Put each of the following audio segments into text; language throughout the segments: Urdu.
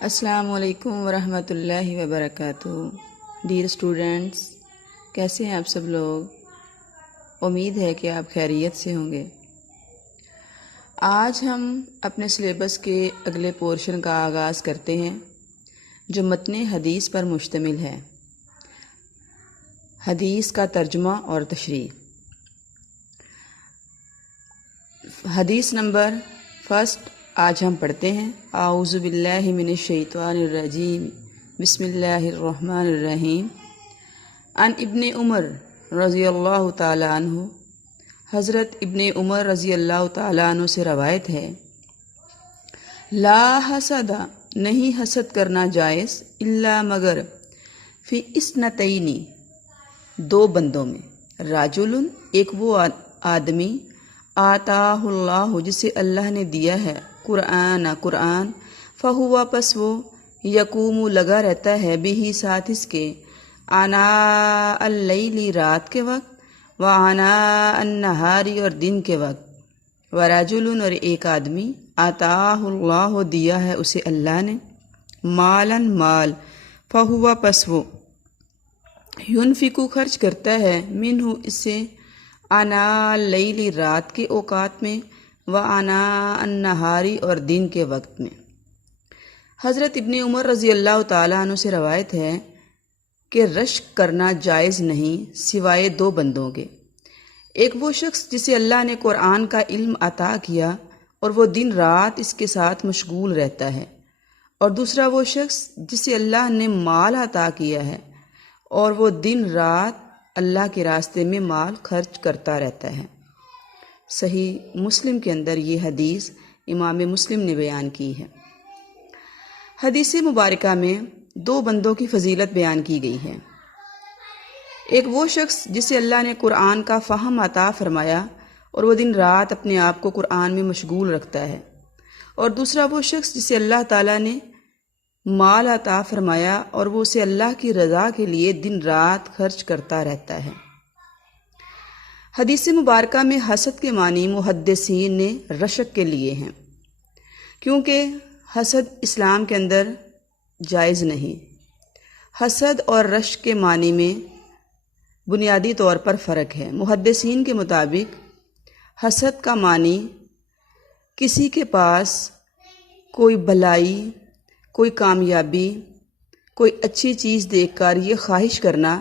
السلام علیکم ورحمۃ اللہ وبرکاتہ۔ ڈیئر اسٹوڈنٹس، کیسے ہیں آپ سب لوگ؟ امید ہے کہ آپ خیریت سے ہوں گے۔ آج ہم اپنے سلیبس کے اگلے پورشن کا آغاز کرتے ہیں جو متن حدیث پر مشتمل ہے، حدیث کا ترجمہ اور تشریح۔ حدیث نمبر فرسٹ آج ہم پڑھتے ہیں، اعوذ باللہ من الشیطان الرجیم، بسم اللہ الرحمن الرحیم۔ عن ابن عمر رضی اللہ تعالی عنہ، حضرت ابن عمر رضی اللہ تعالی عنہ سے روایت ہے، لا حسد، نہیں حسد کرنا جائز، الا مگر، فی اثنتین، دو بندوں میں، رجل، ایک وہ آدمی، آتاہ اللہ، جسے اللہ نے دیا ہے قرآن، فہوا، پس وہ، یقوم، لگا رہتا ہے، بھی، ساتھ اس کے، آناء اللیل، رات کے وقت، وآناء النہار، اور دن کے وقت، ورجل، اور ایک آدمی، آتاہ اللہ، دیا ہے اسے اللہ نے، مالا، مال، فہوا، پس وہ، ینفقو، خرچ کرتا ہے، منہ، اسے، آناء اللیل، رات کے اوقات میں، وآناء النہار، اور دن کے وقت میں۔ حضرت ابن عمر رضی اللہ تعالیٰ عنہ سے روایت ہے کہ رشک کرنا جائز نہیں سوائے دو بندوں کے، ایک وہ شخص جسے اللہ نے قرآن کا علم عطا کیا اور وہ دن رات اس کے ساتھ مشغول رہتا ہے، اور دوسرا وہ شخص جسے اللہ نے مال عطا کیا ہے اور وہ دن رات اللہ کے راستے میں مال خرچ کرتا رہتا ہے۔ صحیح مسلم کے اندر یہ حدیث امام مسلم نے بیان کی ہے۔ حدیث مبارکہ میں دو بندوں کی فضیلت بیان کی گئی ہے، ایک وہ شخص جسے اللہ نے قرآن کا فہم عطا فرمایا اور وہ دن رات اپنے آپ کو قرآن میں مشغول رکھتا ہے، اور دوسرا وہ شخص جسے اللہ تعالیٰ نے مال عطا فرمایا اور وہ اسے اللہ کی رضا کے لیے دن رات خرچ کرتا رہتا ہے۔ حدیث مبارکہ میں حسد کے معنی محدثین نے رشک کے لیے ہیں، کیونکہ حسد اسلام کے اندر جائز نہیں۔ حسد اور رشک کے معنی میں بنیادی طور پر فرق ہے۔ محدثین کے مطابق حسد کا معنی کسی کے پاس کوئی بھلائی، کوئی کامیابی، کوئی اچھی چیز دیکھ کر یہ خواہش کرنا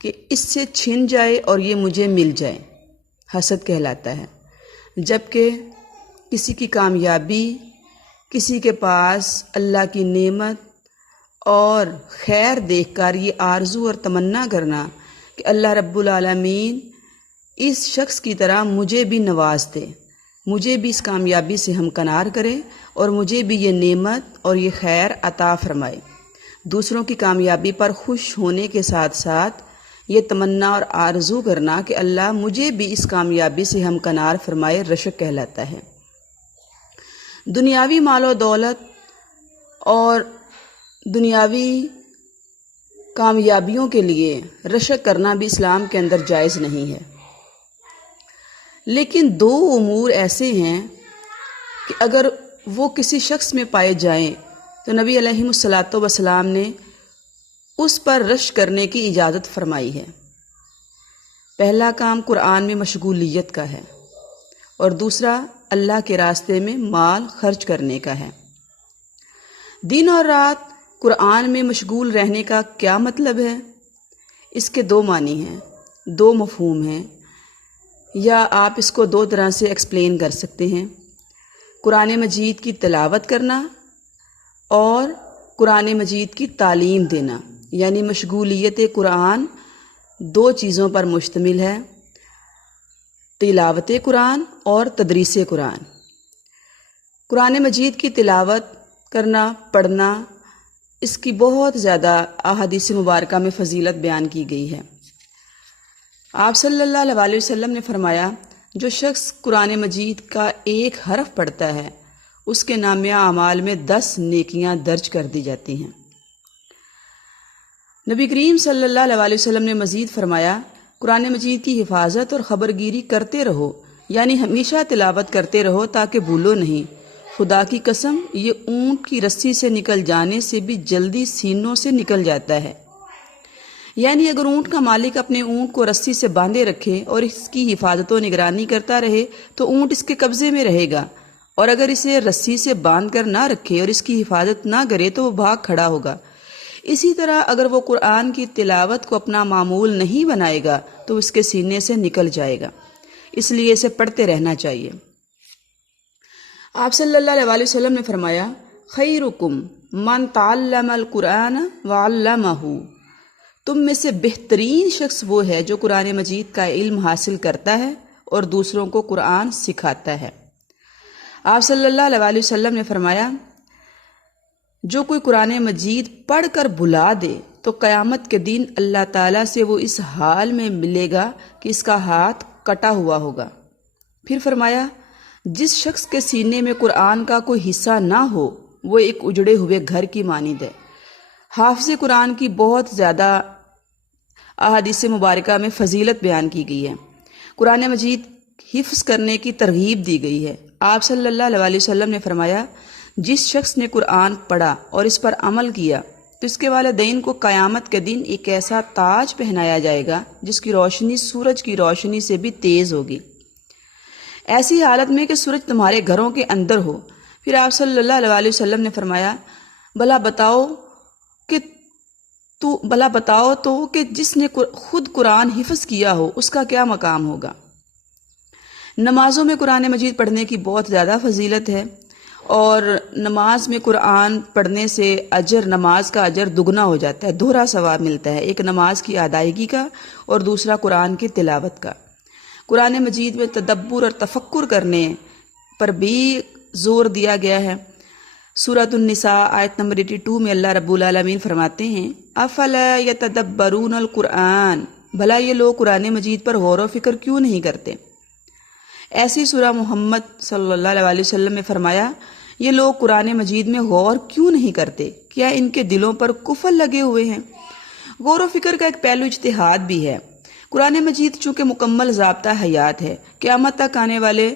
کہ اس سے چھن جائے اور یہ مجھے مل جائے، حسد کہلاتا ہے۔ جبکہ کسی کی کامیابی، کسی کے پاس اللہ کی نعمت اور خیر دیکھ کر یہ آرزو اور تمنا کرنا کہ اللہ رب العالمین اس شخص کی طرح مجھے بھی نواز دے، مجھے بھی اس کامیابی سے ہمکنار کرے اور مجھے بھی یہ نعمت اور یہ خیر عطا فرمائے۔ دوسروں کی کامیابی پر خوش ہونے کے ساتھ ساتھ یہ تمنا اور آرزو کرنا کہ اللہ مجھے بھی اس کامیابی سے ہمکنار فرمائے، رشک کہلاتا ہے۔ دنیاوی مال و دولت اور دنیاوی کامیابیوں کے لیے رشک کرنا بھی اسلام کے اندر جائز نہیں ہے، لیکن دو امور ایسے ہیں کہ اگر وہ کسی شخص میں پائے جائیں تو نبی علیہ الصلاۃ والسلام نے اس پر رشک کرنے کی اجازت فرمائی ہے۔ پہلا کام قرآن میں مشغولیت کا ہے اور دوسرا اللہ کے راستے میں مال خرچ کرنے کا ہے۔ دن اور رات قرآن میں مشغول رہنے کا کیا مطلب ہے؟ اس کے دو معنی ہیں، دو مفہوم ہیں، یا آپ اس کو دو طرح سے ایکسپلین کر سکتے ہیں۔ قرآن مجید کی تلاوت کرنا اور قرآن مجید کی تعلیم دینا، یعنی مشغولیت قرآن دو چیزوں پر مشتمل ہے، تلاوت قرآن اور تدریس قرآن۔ قرآن مجید کی تلاوت کرنا، پڑھنا، اس کی بہت زیادہ احادیث مبارکہ میں فضیلت بیان کی گئی ہے۔ آپ صلی اللہ علیہ وسلم نے فرمایا، جو شخص قرآن مجید کا ایک حرف پڑھتا ہے اس کے نامہ اعمال میں 10 نیکیاں درج کر دی جاتی ہیں۔ نبی کریم صلی اللہ علیہ وسلم نے مزید فرمایا، قرآن مجید کی حفاظت اور خبرگیری کرتے رہو، یعنی ہمیشہ تلاوت کرتے رہو تاکہ بھولو نہیں، خدا کی قسم یہ اونٹ کی رسی سے نکل جانے سے بھی جلدی سینوں سے نکل جاتا ہے۔ یعنی اگر اونٹ کا مالک اپنے اونٹ کو رسی سے باندھے رکھے اور اس کی حفاظت و نگرانی کرتا رہے تو اونٹ اس کے قبضے میں رہے گا، اور اگر اسے رسی سے باندھ کر نہ رکھے اور اس کی حفاظت نہ کرے تو وہ بھاگ کھڑا ہوگا۔ اسی طرح اگر وہ قرآن کی تلاوت کو اپنا معمول نہیں بنائے گا تو اس کے سینے سے نکل جائے گا، اس لیے اسے پڑھتے رہنا چاہیے۔ آپ صلی اللہ علیہ وسلم نے فرمایا، خیرکم من تعلم القرآن وعلمہ، تم میں سے بہترین شخص وہ ہے جو قرآن مجید کا علم حاصل کرتا ہے اور دوسروں کو قرآن سکھاتا ہے۔ آپ صلی اللہ علیہ وسلم نے فرمایا، جو کوئی قرآن مجید پڑھ کر بھلا دے تو قیامت کے دن اللہ تعالیٰ سے وہ اس حال میں ملے گا کہ اس کا ہاتھ کٹا ہوا ہوگا۔ پھر فرمایا، جس شخص کے سینے میں قرآن کا کوئی حصہ نہ ہو وہ ایک اجڑے ہوئے گھر کی مانند ہے۔ حافظ قرآن کی بہت زیادہ احادیث مبارکہ میں فضیلت بیان کی گئی ہے۔ قرآن مجید حفظ کرنے کی ترغیب دی گئی ہے۔ آپ صلی اللہ علیہ وسلم نے فرمایا، جس شخص نے قرآن پڑھا اور اس پر عمل کیا تو اس کے والدین کو قیامت کے دن ایک ایسا تاج پہنایا جائے گا جس کی روشنی سورج کی روشنی سے بھی تیز ہوگی، ایسی حالت میں کہ سورج تمہارے گھروں کے اندر ہو۔ پھر آپ صلی اللہ علیہ وسلم نے فرمایا، بھلا بتاؤ تو کہ جس نے خود قرآن حفظ کیا ہو اس کا کیا مقام ہوگا۔ نمازوں میں قرآن مجید پڑھنے کی بہت زیادہ فضیلت ہے، اور نماز میں قرآن پڑھنے سے نماز کا اجر دگنا ہو جاتا ہے، دوہرا ثواب ملتا ہے، ایک نماز کی ادائیگی کا اور دوسرا قرآن کی تلاوت کا۔ قرآن مجید میں تدبر اور تفکر کرنے پر بھی زور دیا گیا ہے۔ سورۃ النساء آیت نمبر 82 میں اللہ رب العالمین فرماتے ہیں، افلا یتدبرون القرآن، بھلا یہ لوگ قرآن مجید پر غور و فکر کیوں نہیں کرتے۔ ایسی سورہ محمد صلی اللہ علیہ وسلم میں فرمایا، یہ لوگ قرآن مجید میں غور کیوں نہیں کرتے، کیا ان کے دلوں پر کفر لگے ہوئے ہیں۔ غور و فکر کا ایک پہلو اجتہاد بھی ہے۔ قرآن مجید چونکہ مکمل ضابطہ حیات ہے، قیامت تک آنے والے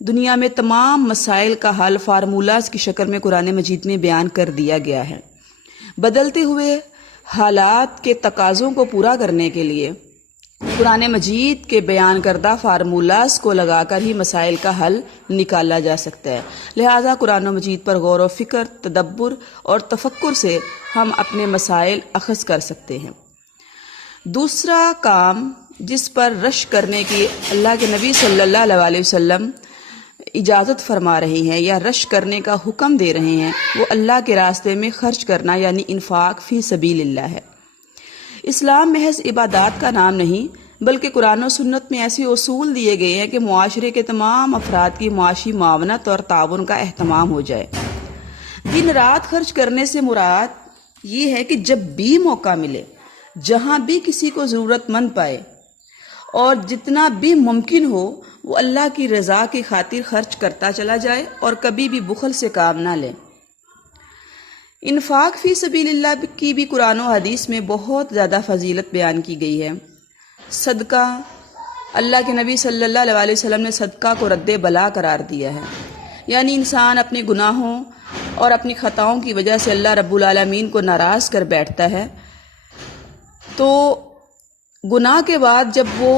دنیا میں تمام مسائل کا حل فارمولاز کی شکل میں قرآن مجید میں بیان کر دیا گیا ہے۔ بدلتے ہوئے حالات کے تقاضوں کو پورا کرنے کے لیے قرآن مجید کے بیان کردہ فارمولاز کو لگا کر ہی مسائل کا حل نکالا جا سکتا ہے۔ لہٰذا قرآن مجید پر غور و فکر، تدبر اور تفکر سے ہم اپنے مسائل اخذ کر سکتے ہیں۔ دوسرا کام جس پر رشک کرنے کی اللہ کے نبی صلی اللہ علیہ وسلم اجازت فرما رہے ہیں یا رشک کرنے کا حکم دے رہے ہیں، وہ اللہ کے راستے میں خرچ کرنا یعنی انفاق فی سبیل اللہ ہے۔ اسلام محض عبادات کا نام نہیں بلکہ قرآن و سنت میں ایسے اصول دیے گئے ہیں کہ معاشرے کے تمام افراد کی معاشی معاونت اور تعاون کا اہتمام ہو جائے۔ دن رات خرچ کرنے سے مراد یہ ہے کہ جب بھی موقع ملے، جہاں بھی کسی کو ضرورت مند پائے اور جتنا بھی ممکن ہو وہ اللہ کی رضا کی خاطر خرچ کرتا چلا جائے اور کبھی بھی بخل سے کام نہ لے۔ انفاق فی سبیل اللہ کی بھی قرآن و حدیث میں بہت زیادہ فضیلت بیان کی گئی ہے۔ صدقہ، اللہ کے نبی صلی اللہ علیہ وسلم نے صدقہ کو رد بلا قرار دیا ہے، یعنی انسان اپنے گناہوں اور اپنی خطاؤں کی وجہ سے اللہ رب العالمین کو ناراض کر بیٹھتا ہے، تو گناہ کے بعد جب وہ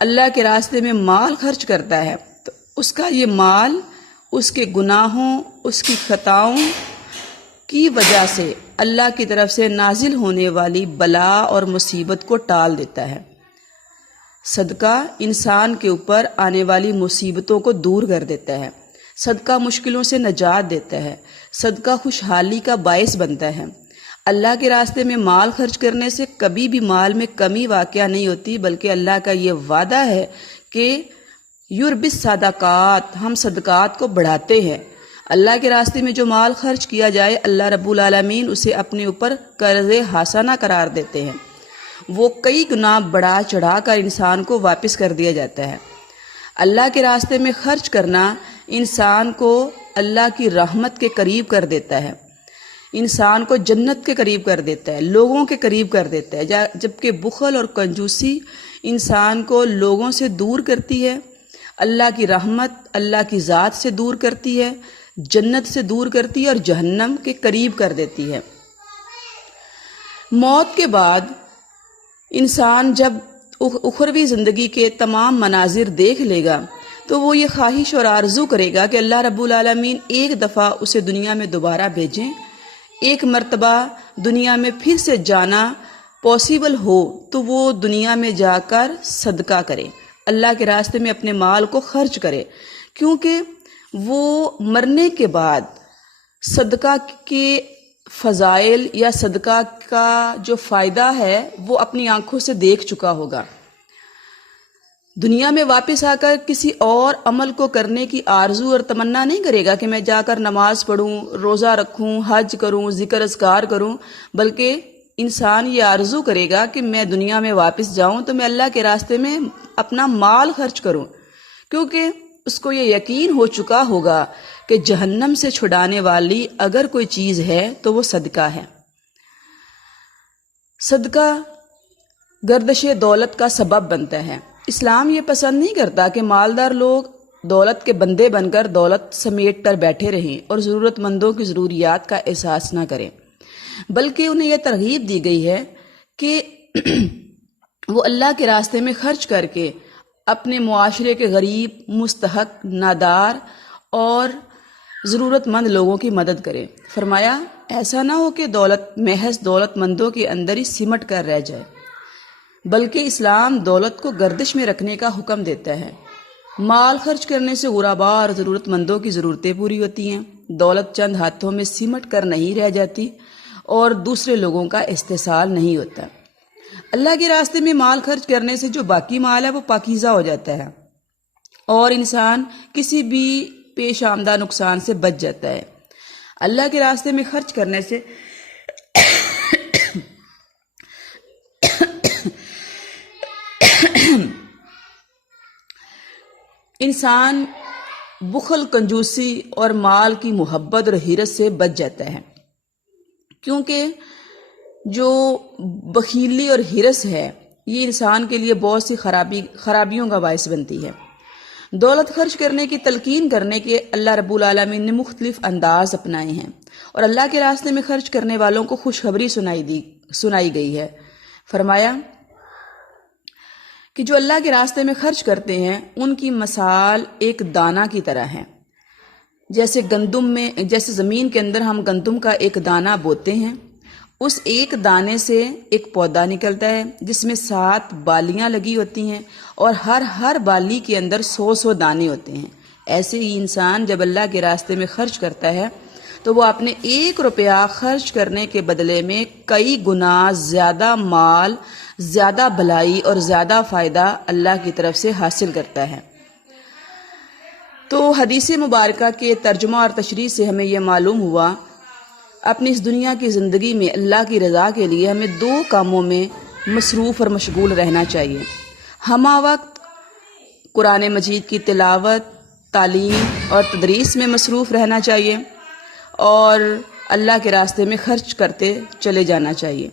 اللہ کے راستے میں مال خرچ کرتا ہے تو اس کا یہ مال اس کے گناہوں، اس کی خطاؤں کی وجہ سے اللہ کی طرف سے نازل ہونے والی بلا اور مصیبت کو ٹال دیتا ہے۔ صدقہ انسان کے اوپر آنے والی مصیبتوں کو دور کر دیتا ہے، صدقہ مشکلوں سے نجات دیتا ہے، صدقہ خوشحالی کا باعث بنتا ہے۔ اللہ کے راستے میں مال خرچ کرنے سے کبھی بھی مال میں کمی واقع نہیں ہوتی، بلکہ اللہ کا یہ وعدہ ہے کہ یربی الصدقات، ہم صدقات کو بڑھاتے ہیں۔ اللہ کے راستے میں جو مال خرچ کیا جائے اللہ رب العالمین اسے اپنے اوپر قرض حسنہ قرار دیتے ہیں، وہ کئی گنا بڑھا چڑھا کر انسان کو واپس کر دیا جاتا ہے۔ اللہ کے راستے میں خرچ کرنا انسان کو اللہ کی رحمت کے قریب کر دیتا ہے، انسان کو جنت کے قریب کر دیتا ہے، لوگوں کے قریب کر دیتا ہے، جبکہ بخل اور کنجوسی انسان کو لوگوں سے دور کرتی ہے، اللہ کی رحمت، اللہ کی ذات سے دور کرتی ہے، جنت سے دور کرتی ہے اور جہنم کے قریب کر دیتی ہے۔ موت کے بعد انسان جب اخروی زندگی کے تمام مناظر دیکھ لے گا تو وہ یہ خواہش اور آرزو کرے گا کہ اللہ رب العالمین ایک دفعہ اسے دنیا میں دوبارہ بھیجیں، ایک مرتبہ دنیا میں پھر سے جانا پاسبل ہو تو وہ دنیا میں جا کر صدقہ کرے، اللہ کے راستے میں اپنے مال کو خرچ کرے، کیونکہ وہ مرنے کے بعد صدقہ کے فضائل یا صدقہ کا جو فائدہ ہے وہ اپنی آنکھوں سے دیکھ چکا ہوگا۔ دنیا میں واپس آ کر کسی اور عمل کو کرنے کی آرزو اور تمنا نہیں کرے گا کہ میں جا کر نماز پڑھوں، روزہ رکھوں، حج کروں، ذکر اذکار کروں، بلکہ انسان یہ آرزو کرے گا کہ میں دنیا میں واپس جاؤں تو میں اللہ کے راستے میں اپنا مال خرچ کروں، کیونکہ اس کو یہ یقین ہو چکا ہوگا کہ جہنم سے چھڑانے والی اگر کوئی چیز ہے تو وہ صدقہ ہے۔ صدقہ گردش دولت کا سبب بنتا ہے۔ اسلام یہ پسند نہیں کرتا کہ مالدار لوگ دولت کے بندے بن کر دولت سمیٹ کر بیٹھے رہیں اور ضرورت مندوں کی ضروریات کا احساس نہ کریں، بلکہ انہیں یہ ترغیب دی گئی ہے کہ وہ اللہ کے راستے میں خرچ کر کے اپنے معاشرے کے غریب، مستحق، نادار اور ضرورت مند لوگوں کی مدد کرے۔ فرمایا ایسا نہ ہو کہ دولت محض دولت مندوں کے اندر ہی سمٹ کر رہ جائے، بلکہ اسلام دولت کو گردش میں رکھنے کا حکم دیتا ہے۔ مال خرچ کرنے سے غرباء اور ضرورت مندوں کی ضرورتیں پوری ہوتی ہیں، دولت چند ہاتھوں میں سمٹ کر نہیں رہ جاتی اور دوسرے لوگوں کا استحصال نہیں ہوتا۔ اللہ کے راستے میں مال خرچ کرنے سے جو باقی مال ہے وہ پاکیزہ ہو جاتا ہے اور انسان کسی بھی پیش آمدہ نقصان سے بچ جاتا ہے۔ اللہ کے راستے میں خرچ کرنے سے انسان بخل، کنجوسی اور مال کی محبت اور حرص سے بچ جاتا ہے، کیونکہ جو بخیلی اور حرص ہے یہ انسان کے لیے بہت سی خرابیوں کا باعث بنتی ہے۔ دولت خرچ کرنے کی تلقین کرنے کے اللہ رب العالمین نے مختلف انداز اپنائے ہیں اور اللہ کے راستے میں خرچ کرنے والوں کو خوشخبری سنائی گئی ہے۔ فرمایا کہ جو اللہ کے راستے میں خرچ کرتے ہیں ان کی مثال ایک دانہ کی طرح ہے، جیسے زمین کے اندر ہم گندم کا ایک دانہ بوتے ہیں، اس ایک دانے سے ایک پودا نکلتا ہے جس میں 7 بالیاں لگی ہوتی ہیں اور ہر بالی کے اندر 100 دانے ہوتے ہیں۔ ایسے ہی انسان جب اللہ کے راستے میں خرچ کرتا ہے تو وہ اپنے 1 روپیہ خرچ کرنے کے بدلے میں کئی گنا زیادہ مال، زیادہ بھلائی اور زیادہ فائدہ اللہ کی طرف سے حاصل کرتا ہے۔ تو حدیث مبارکہ کے ترجمہ اور تشریح سے ہمیں یہ معلوم ہوا اپنی اس دنیا کی زندگی میں اللہ کی رضا کے لیے ہمیں 2 کاموں میں مصروف اور مشغول رہنا چاہیے۔ ہمہ وقت قرآن مجید کی تلاوت، تعلیم اور تدریس میں مصروف رہنا چاہیے اور اللہ کے راستے میں خرچ کرتے چلے جانا چاہیے۔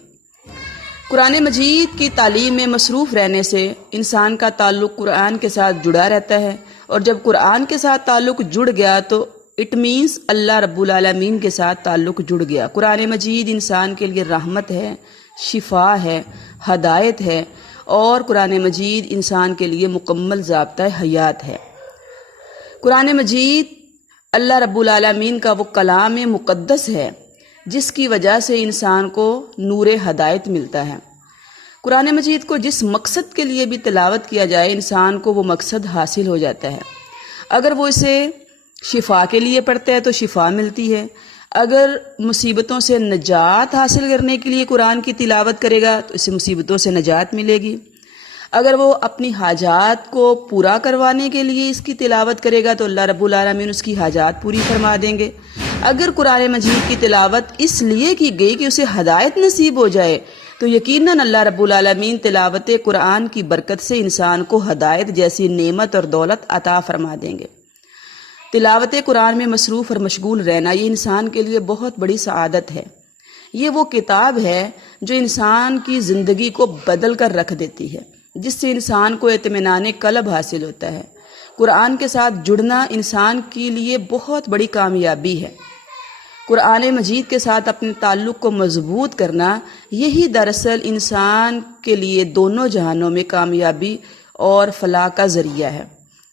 قرآن مجید کی تعلیم میں مصروف رہنے سے انسان کا تعلق قرآن کے ساتھ جڑا رہتا ہے، اور جب قرآن کے ساتھ تعلق جڑ گیا تو اٹ مینس اللہ رب العالمین کے ساتھ تعلق جڑ گیا۔ قرآن مجید انسان کے لیے رحمت ہے، شفا ہے، ہدایت ہے، اور قرآن مجید انسان کے لیے مکمل ضابطہ حیات ہے۔ قرآن مجید اللہ رب العالمین کا وہ کلام مقدس ہے جس کی وجہ سے انسان کو نور ہدایت ملتا ہے۔ قرآن مجید کو جس مقصد کے لیے بھی تلاوت کیا جائے انسان کو وہ مقصد حاصل ہو جاتا ہے۔ اگر وہ اسے شفا کے لیے پڑھتا ہے تو شفا ملتی ہے، اگر مصیبتوں سے نجات حاصل کرنے کے لیے قرآن کی تلاوت کرے گا تو اسے مصیبتوں سے نجات ملے گی، اگر وہ اپنی حاجات کو پورا کروانے کے لیے اس کی تلاوت کرے گا تو اللہ رب العالمین اس کی حاجات پوری فرما دیں گے۔ اگر قرآن مجید کی تلاوت اس لیے کی گئی کہ اسے ہدایت نصیب ہو جائے تو یقیناً اللہ رب العالمین تلاوت قرآن کی برکت سے انسان کو ہدایت جیسی نعمت اور دولت عطا فرما دیں گے۔ تلاوت قرآن میں مصروف اور مشغول رہنا یہ انسان کے لیے بہت بڑی سعادت ہے۔ یہ وہ کتاب ہے جو انسان کی زندگی کو بدل کر رکھ دیتی ہے، جس سے انسان کو اطمینان قلب حاصل ہوتا ہے۔ قرآن کے ساتھ جڑنا انسان کے لیے بہت بڑی کامیابی ہے۔ قرآن مجید کے ساتھ اپنے تعلق کو مضبوط کرنا، یہی دراصل انسان کے لیے دونوں جہانوں میں کامیابی اور فلاح کا ذریعہ ہے۔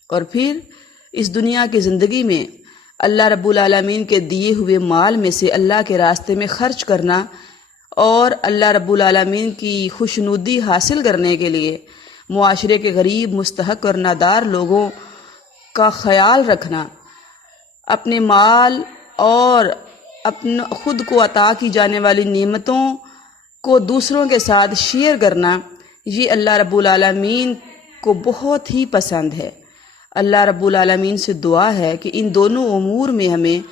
اور پھر اس دنیا کی زندگی میں اللہ رب العالمین کے دیے ہوئے مال میں سے اللہ کے راستے میں خرچ کرنا اور اللہ رب العالمین کی خوشنودی حاصل کرنے کے لیے معاشرے کے غریب، مستحق اور نادار لوگوں کا خیال رکھنا، اپنے مال اور خود کو عطا کی جانے والی نعمتوں کو دوسروں کے ساتھ شیئر کرنا، یہ اللہ رب العالمین کو بہت ہی پسند ہے۔ اللہ رب العالمین سے دعا ہے کہ ان دونوں امور میں ہمیں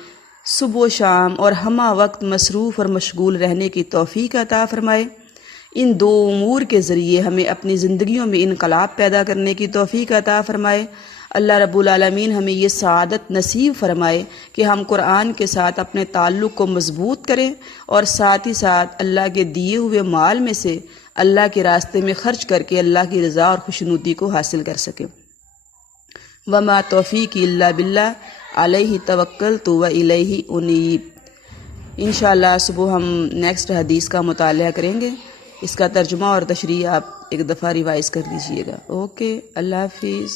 صبح و شام اور ہمہ وقت مصروف اور مشغول رہنے کی توفیق عطا فرمائے۔ ان دو امور کے ذریعے ہمیں اپنی زندگیوں میں انقلاب پیدا کرنے کی توفیق عطا فرمائے۔ اللہ رب العالمین ہمیں یہ سعادت نصیب فرمائے کہ ہم قرآن کے ساتھ اپنے تعلق کو مضبوط کریں اور ساتھ ہی ساتھ اللہ کے دیے ہوئے مال میں سے اللہ کے راستے میں خرچ کر کے اللہ کی رضا اور خوشنودی کو حاصل کر سکیں۔ وما توفیقی الا باللہ علیہ توکلت و الیہ انیب۔ انشاءاللہ صبح ہم نیکسٹ حدیث کا مطالعہ کریں گے۔ اس کا ترجمہ اور تشریح آپ ایک دفعہ ریوائز کر لیجئے گا۔ اوکے، اللہ حافظ۔